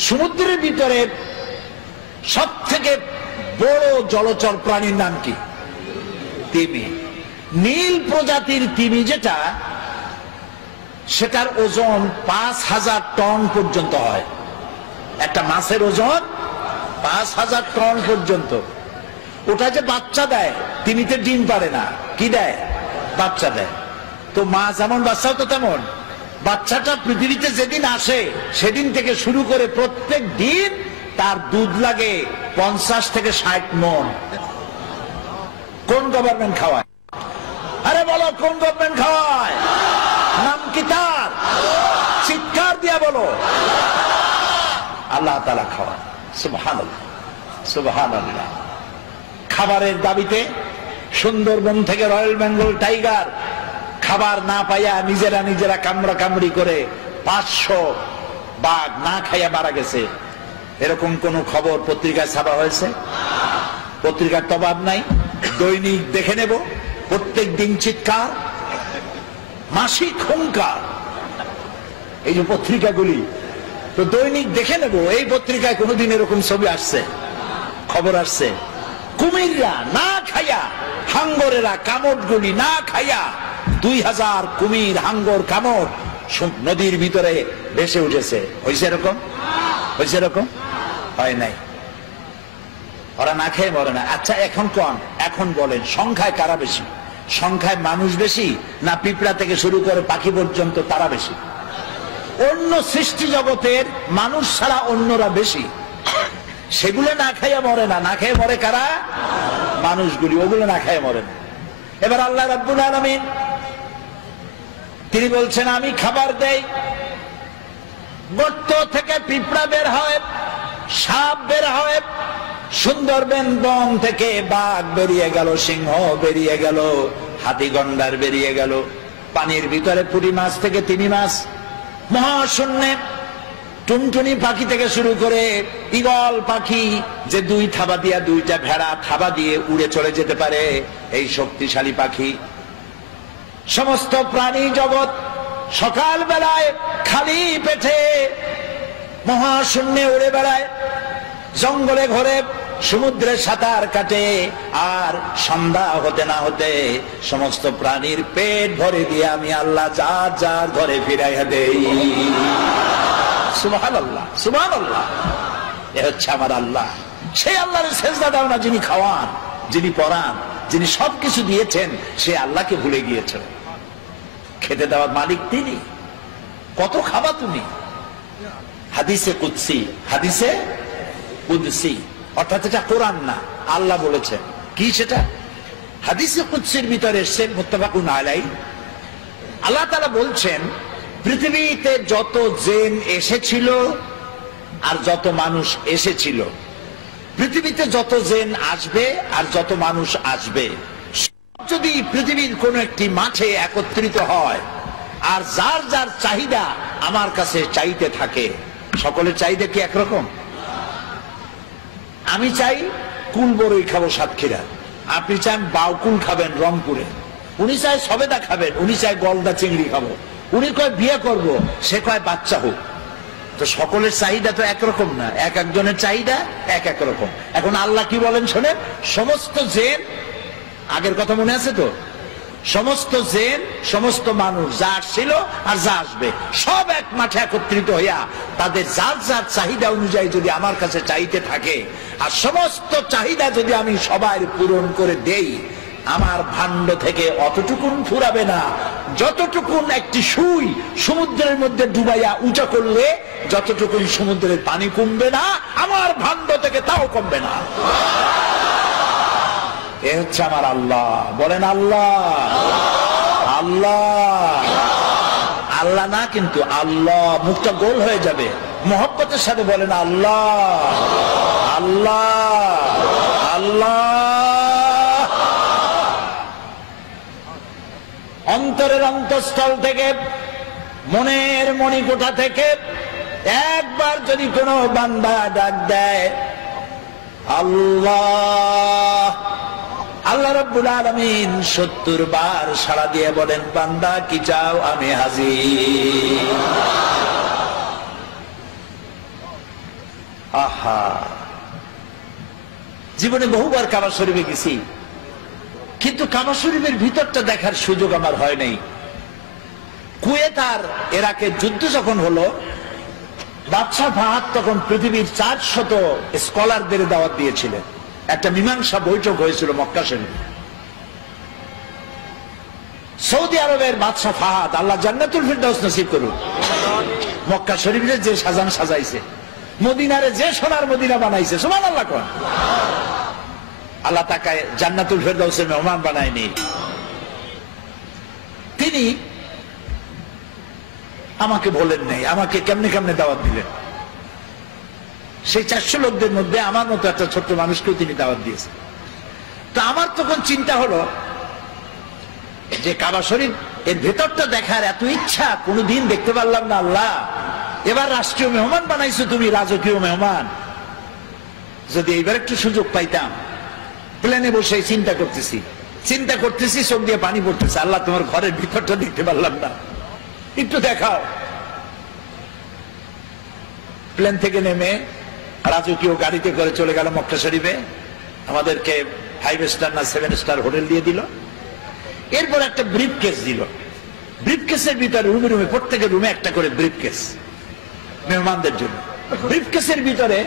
সমুদ্রের ভিতরে সব থেকে বড় জলচর প্রাণীর নাম কি? তিমি। নীল প্রজাতির তিমি যেটা, সেটার ওজন 5000 টন পর্যন্ত হয়। একটা মাছের ওজন 5000 টন পর্যন্ত। ওটা যে বাচ্চা দেয়, তিমিতে ডিম পারে না, কি দেয়? বাচ্চা দেয়। তো মা যেমন বাচ্চাও তো তেমন। বাচ্চাটা পৃথিবীতে যেদিন আসে সেদিন থেকে শুরু করে প্রত্যেক দিন তার দুধ লাগে 50 থেকে 60 মণ। কোন গভর্নমেন্ট খাওয়ায়? আরে বলো, কোন গভর্নমেন্ট খাওয়ায়? নাম কি তার? চিৎকার দিয়া বলো। আল্লাহ তাআলা খাওয়ায়। সুবহানাল্লাহ, সুবহানাল্লাহ। খাবারের দাবিতে সুন্দরবন থেকে রয়্যাল বেঙ্গল টাইগার খাবার না পাইয়া নিজেরা কামড়া কামড়ি করে 500 বাঘ না খাইয়া মারা গেছে। এরকম কোন খবর পত্রিকায় ছাপা হয়েছে? পত্রিকার তো অভাব নাই। দৈনিক দেখে নেব, প্রত্যেক দিন চিৎকার, মাসিক হুঙ্কার। এই যে পত্রিকাগুলি, তো দৈনিক দেখে নেব এই পত্রিকায় কোনদিন এরকম ছবি আসছে, খবর আসছে? কুমিররা না খাইয়া, হাঙ্গরেরা কামড়গুলি না খাইয়া 2000 কুমির, হাঙ্গর, কামড় নদীর ভিতরে ভেসে উঠেছে। হয়েছে এরকম? হয়েছে এরকম? হয় নাই। ওরা না খেয়ে মরে না। আচ্ছা এখন বলেন, সংখ্যায় কারা বেশি? সংখ্যায় মানুষ বেশি, না পিঁপড়া থেকে শুরু করে পাখি পর্যন্ত তারা বেশি? অন্য সৃষ্টি জগতের মানুষ ছাড়া অন্যরা বেশি। সেগুলো না খাইয়া মরে না। না খেয়ে মরে কারা? মানুষগুলি। ওগুলো না খাইয়া মরে না। এবার আল্লাহ রাব্বুল আলামিন তিনি বলছেন, আমি খাবার দেই, গর্ত থেকে পিঁপড়া বের হয়, সাপ বের হয়, সুন্দরবন বন থেকে বাঘ বেরিয়ে গেল, সিংহ বেরিয়ে গেল, হাতি গন্ডার বেরিয়ে গেল, পানির ভিতরে পুঁটি মাছ থেকে তিমি মাছ, মহাশূন্যে টুনটুনি পাখি থেকে শুরু করে ঈগল পাখি যে 2 থাবা দিয়া 2টা ভেড়া থাবা দিয়ে উড়ে চলে যেতে পারে, এই শক্তিশালী পাখি। সমস্ত প্রাণী জগৎ সকাল বেলায় খালি পেটে মহাশূন্যে উড়ে বেড়ায়, জঙ্গলে ঘরে, সমুদ্রে সাঁতার কাটে, আর সন্ধ্যা হতে না হতে সমস্ত প্রাণীর পেট ভরে দিয়ে আমি আল্লাহ যার যার ঘরে ফিরাইয়া দেই। সুবহানাল্লাহ, সুবহানাল্লাহ। এ হচ্ছে আমার আল্লাহ। সেই আল্লাহর সেজদা দাও না, যিনি খাওয়ান, যিনি পরান, যিনি সবকিছু দিয়েছেন, সে আল্লাহকে ভুলে গিয়েছ। খেতে দেওয়ার মালিক তিনি। কত খাবা তুমি? হাদিসে কুদসি, হাদিসে কুদসি, অর্থাৎ এটা কোরআন না, আল্লাহ বলেছেন। কি সেটা? হাদিসে কুদসির ভিতরে এসেছে, মুত্তাফাকুন আলাইহি। আল্লাহ তাআলা বলছেন, পৃথিবীতে যত জিন এসেছিল আর যত মানুষ এসেছিল, পৃথিবীতে যত জিন আসবে আর যত মানুষ আসবে, যদি পৃথিবীর কোন একটি মাঠে একত্রিত হয় আর যার যার চাহিদা আমার কাছে চাইতে থাকে, সকলের চাহিদা কি একরকম? আমি চাই কুল বড়ই খাবো সাতক্ষীরা, আপনি চান বাউকুল খাবেন রংপুরে, উনি চায় সবেদা খাবেন, উনি চায় গলদা চিংড়ি খাবো, উনি কয় বিয়ে করব, সে কয় বাচ্চা হোক। তো সকলের চাহিদা তো একরকম না, এক একজনের চাহিদা এক এক রকম। এখন আল্লাহ কি বলেন শোনেন, সমস্ত জিন, আগের কথা মনে আছে তো, সমস্ত জেন, সমস্ত মানুষ যা আসছিল আর যা আসবে সব এক মাঠে একত্রিত হইয়া তাদের যার যার চাহিদা অনুযায়ী যদি আমার কাছে চাইতে থাকে, আর সমস্ত চাহিদা যদি আমি সবাই পূরণ করে দেই, আমার ভাণ্ড থেকে অতটুকুন ফুরাবে না যতটুকুন একটি সুই সমুদ্রের মধ্যে ডুবাইয়া উঁচা করলে যতটুকুন সমুদ্রের পানি কমবে না, আমার ভাণ্ড থেকে তাও কমবে না। এ হচ্ছে আমার আল্লাহ। বলেন আল্লাহ। আল্লাহ আল্লাহ না কিন্তু আল্লাহ, মুখটা গোল হয়ে যাবে। মোহব্বতের সাথে বলেন আল্লাহ আল্লাহ আল্লাহ। অন্তরের অন্তঃস্থল থেকে, মনের মণিকোঠা থেকে একবার যদি কোনো বান্দা ডাক দেয় আল্লাহ, আল্লাহ রাব্বুল আলামিন 70 বার সাড়া দিয়ে বলেন বান্দা কি চাও, আমি হাজির। আহা, জীবনে বহুবার কাবা শরীফে গেছি, কিন্তু কাবা শরীফের ভিতরটা দেখার সুযোগ আমার হয় নাই। কুয়েত আর ইরাকের যুদ্ধ যখন হলো, বাদশাহ ফাহাদ তখন পৃথিবীর 400 স্কলারদের দাওয়াত দিয়েছিলেন। একটা মীমাংসা বৈঠক হয়েছিল মক্কা শরীফে। সৌদি আরবের বাদশাহ ফাহাদ, আল্লাহ জান্নাতুল ফিরদাউস নসিব করুন, মক্কা শরীফের যে সাজান সাজাইছে, মদিনারে যে সোনার মদিনা বানাইছে, সুবহানাল্লাহ কোন, আল্লাহ তাকে জান্নাতুল ফিরদাউসের মেহমান বানায়নি। তিনি আমাকে বলেন নাই, আমাকে কেমনে কেমনে দাওয়াত দিলেন। সেই 400 লোকদের মধ্যে আমার মতো একটা ছোট্ট মানুষকেও তিনি দাওয়াত দিয়েছেন। তো আমার তখন চিন্তা হলো যে কাবা শরীফ এর ভেতরটা দেখার এত ইচ্ছা, কোনোদিন দেখতে পারলাম না। আল্লাহ, এবার রাষ্ট্রীয় মেহমান বানাইছো তুমি, রাজকীয় মেহমান, যদি এইবার একটু সুযোগ পাইতাম। প্লেনে বসে চিন্তা করতেছি, চোখ দিয়ে পানি পড়তেছে। আল্লাহ, তোমার ঘরের ভিতরটা দেখতে পারলাম না, একটু দেখাও। প্লেন থেকে নেমে রাজকীয় গাড়িতে করে চলে গেল মক্কা শরীফে। আমাদেরকে 5 স্টার না 7 স্টার হোটেল দিয়ে দিল। এরপর একটা ব্রিফ কেস দিল। ব্রিফ কেসের ভিতরে রুমে রুমে, প্রত্যেকের রুমে একটা করে ব্রিফ কেস মেহমানদের জন্য। ব্রিফ কেসের ভিতরে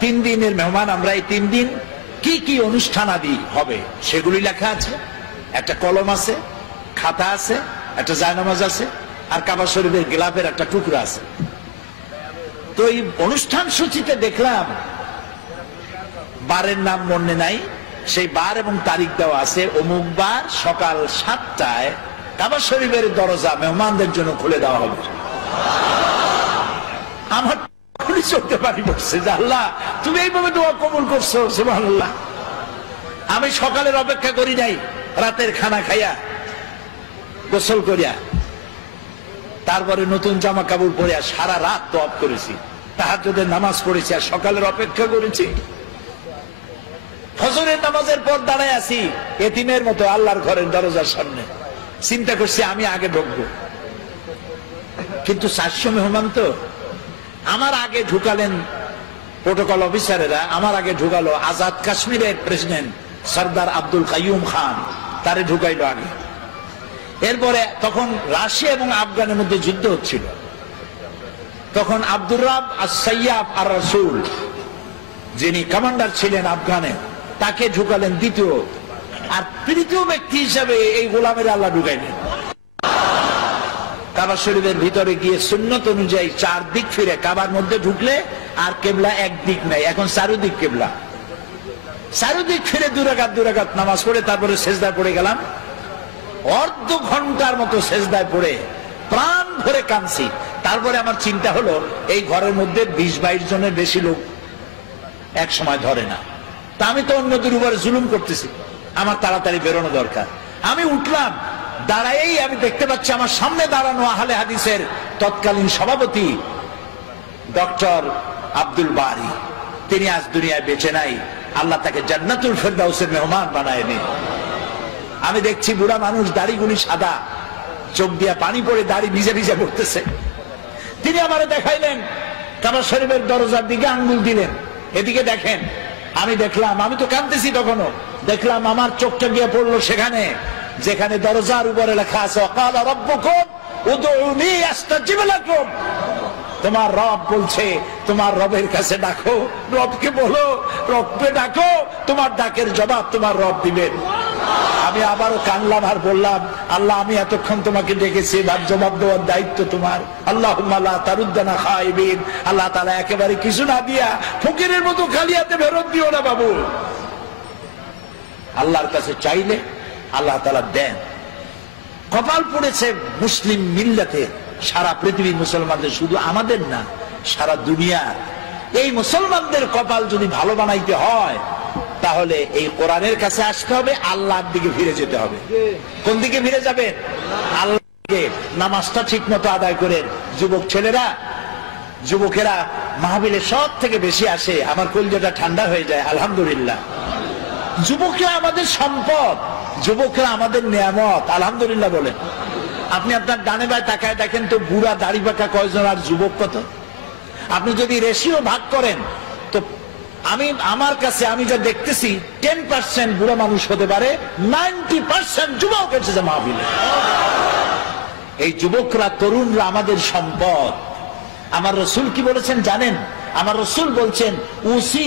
3 দিনের মেহমান আমরা, এই 3 দিন কি কি অনুষ্ঠান আদি হবে সেগুলি লেখা আছে। একটা কলম আছে, খাতা আছে, একটা জায়নামাজ আছে, আর কাবা শরীফের গিলাফের একটা টুকরা আছে। তো এই অনুষ্ঠান সূচিতে দেখলাম বারের নাম মনে নাই, সেই বার এবং তারিখ দেওয়া আছে। অমুক বার সকাল 7টায় কাবা শরীফের দরজা মেহমানদের জন্য খুলে দেওয়া হবে। আমার চলতে পারি বলছে যে আল্লাহ, তুমি এইভাবে দোয়া কবুল করছো, সুবহানাল্লাহ। আমি সকালের অপেক্ষা করি নাই, রাতের খানা খাইয়া গোসল করিয়া তারপরে নতুন জামা কাপড় পরিয়া সারা রাত তওয়াব করেছি, তাহাজ্জুদের নামাজ পড়েছি, আর সকালের অপেক্ষা করেছি। ফজরের নামাজের পর দাঁড়ায় আছি এতিমের মতো আল্লাহর ঘরের দরজার সামনে, চিন্তা করছি আমি আগে ঢুকবো। কিন্তু 400 মেহমান তো, আমার আগে ঢুকালেন প্রোটোকল অফিসারেরা। আমার আগে ঢুকালো আজাদ কাশ্মীরের প্রেসিডেন্ট সরদার আব্দুল কাইয়ুম খান, তারে ঢুকাইলো আগে। এরপরে তখন রাশিয়া এবং আফগানের মধ্যে যুদ্ধ হচ্ছিল, তখন আব্দুর রাব আস-সাইয়াফ আর-রাসূল, যিনি কমান্ডার ছিলেন আফগানে, তাকে ঢুকালেন দ্বিতীয়। আর তৃতীয় ব্যক্তি হিসাবে এই গোলামের আল্লাহ ঢুকাইলেন। কাবা শরীফের ভিতরে গিয়ে সুন্নত অনুযায়ী 4 দিক ফিরে, কাবার মধ্যে ঢুকলে আর কেবলা এক দিক নাই, এখন চারুদিক কেবলা। চারুদিক ফিরে 2 রাকাত নামাজ পড়ে তারপরে সেজদায় পড়ে গেলাম। অর্ধ ঘন্টার মতো সেজদায় পড়ে প্রাণ ভরে কাঁদছি। তারপরে আমার চিন্তা হলো এই ঘরের মধ্যে 20-22 জনের বেশি লোক এক সময় ধরে না, তা আমি তো অন্যদের উপরে জুলুম করতেছি, আমার তাড়াতাড়ি বেরোনো দরকার। আমি উঠলাম, দাঁড়াই আমি দেখতে পাচ্ছি আমার সামনে দাঁড়ানো আহলে হাদিসের তৎকালীন সভাপতি ডক্টর আব্দুল বারী। তিনি আজ দুনিয়ায় বেঁচে নাই, আল্লাহ তাকে জান্নাতুল ফিরদাউসের মেহমান বানায় নিন। আমি দেখছি বুড়া মানুষ, দাড়িগুলি সাদা, চোখ দিয়া পানি পড়ে দাড়ি ভিজে ভিজে পড়তেছে। তিনি আমারে দেখাইলেন, কাবা শরীফের দরজার দিকে আঙ্গুল দিলেন, এদিকে দেখেন। আমি দেখলাম, আমি তো কাঁদতেছি তখনও, দেখলাম আমার চোখটা গিয়ে পড়লো সেখানে যেখানে দরজার উপরে লেখা আছে ওয়াকালা রাব্বুকুম উদউনি আস্তাজিব লাকুম, তোমার রব বলছে তোমার রবের কাছে ডাকো, রবকে বলো, রবকে ডাকো, তোমার ডাকের জবাব তোমার রব দিবেন। আমি আবারও কানলাম আর বললাম, আল্লাহ আমি এতক্ষণ তোমাকে ডেকেছি, এবার জবাব দেওয়ার দায়িত্ব তোমার। আল্লাহুম্মা লা তারুদ্দানা খাইবিন, আল্লাহ তাআলা একেবারে কিছু না দিয়া ফকিরের মতো খালি হাতে ফেরত দিও না বাবু। আল্লাহর কাছে চাইলে আল্লাহ তাআলা দেন। কপাল পড়েছে মুসলিম মিল্লাতে, সারা পৃথিবীর মুসলমানদের, শুধু আমাদের না সারা দুনিয়ার। এই মুসলমানদের কপাল যদি ভালো বানাইতে হয় তাহলে এই কোরআনের কাছে আসতে হবে, আল্লাহর দিকে ফিরে যেতে হবে। কোন দিকে ফিরে যাবেন? আল্লাহর দিকে। নামাজটা ঠিক মতো আদায় করেন। যুবক ছেলেরা, যুবকেরা মাহফিলে সব থেকে বেশি আসে, আমার কলিজাটা ঠান্ডা হয়ে যায়। আলহামদুলিল্লাহ, যুবকরা আমাদের সম্পদ, যুবকরা আমাদের নেয়ামত। আলহামদুলিল্লাহ বলেন। আপনি আপনার ডানে বাঁয়ে তাকায় দেখেন তো বুড়া দাড়ি পাকা কয়জন আর যুবক কত। আপনি যদি রেশিও ভাগ করেন তো আমার কাছে আমি যা দেখতেছি 10% বুড়া মানুষ হতে পারে, 90% যুবক এসেছে মাহফিলে। এই যুবকরা, তরুণরা আমাদের সম্পদ। আমার রাসূল কি বলেছেন জানেন? আমার রাসূল বলছেন উসি